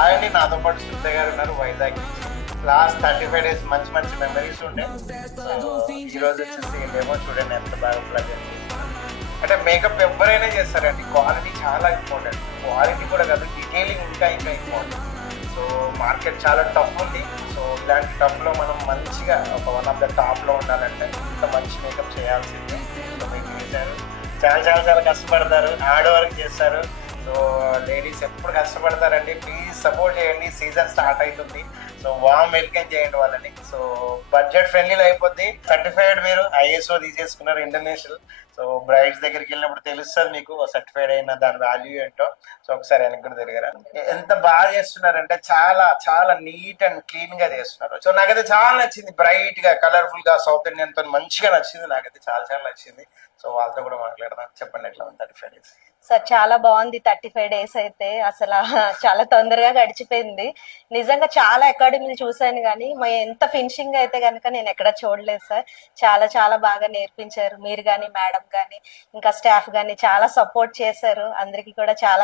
ఆయన్ని నాతో పాటు సునీత గారు ఉన్నారు వైజాగ్ నుంచి. లాస్ట్ 35 days మంచి మంచి మెమరీస్ ఉండే. సో ఈ రోజు వచ్చేసి ఏమో చూడండి ఎంత బాగా ప్రెజెంట్ చేస్తున్నారు. అంటే మేకప్ ఎవరైనా చేస్తారండి, క్వాలిటీ చాలా ఇంపార్టెంట్. క్వాలిటీ కూడా కాదు, డీటెయిలింగ్ ఇంకా ఇంకా ఇంపార్టెంట్. సో మార్కెట్ చాలా టఫ్ ఉంది. సో ఇలాంటి టఫ్లో మనం మంచిగా ఒక వన్ ఆఫ్ ద టాప్లో ఉండాలంటే ఇంత మంచి మేకప్ చేయాల్సిందే. సో మీకు చేశారు, చాలా చాలా చాలా కష్టపడతారు, హార్డ్ వర్క్ చేస్తారు. సో లేడీస్ ఎప్పుడు కష్టపడతారండి, ప్లీజ్ సపోర్ట్ చేయండి. సీజన్ స్టార్ట్ అవుతుంది, సో వామ్ వెల్కమ్ చేయండి వాళ్ళని. సో బడ్జెట్ ఫ్రెండ్లీలో అయిపోద్ది. సర్టిఫైడ్ మీరు ఐఎస్ఓ తీసేసుకున్నారు ఇంటర్నేషనల్. సో బ్రైడ్స్ దగ్గరికి వెళ్ళినప్పుడు తెలుస్తుంది మీకు సర్టిఫైడ్ అయిన దాని వాల్యూ ఏంటో. సో ఒకసారి వెనక్కి కూడా తిరిగారా, ఎంత బాగా చేస్తున్నారంటే చాలా చాలా నీట్ అండ్ క్లీన్ గా చేస్తున్నారు. సో నాకైతే చాలా నచ్చింది, బ్రైట్ గా కలర్ఫుల్ గా సౌత్ ఇండియన్ తో మంచిగా నచ్చింది. నాకైతే చాలా చాలా నచ్చింది. సో వాళ్ళతో కూడా మాట్లాడదాం. చెప్పండి ఎట్లా ఉంది 35 days? సార్ చాలా బాగుంది. 35 days అయితే అసలు చాలా తొందరగా గడిచిపోయింది. నిజంగా చాలా అకాడమీలు చూశాను కానీ ఎంత ఫినిషింగ్ అయితే కనుక నేను ఎక్కడ చూడలేదు సార్. చాలా చాలా బాగా నేర్పించారు మీరు కానీ, మేడం కానీ, ఇంకా స్టాఫ్ కానీ చాలా సపోర్ట్ చేశారు. అందరికీ కూడా చాలా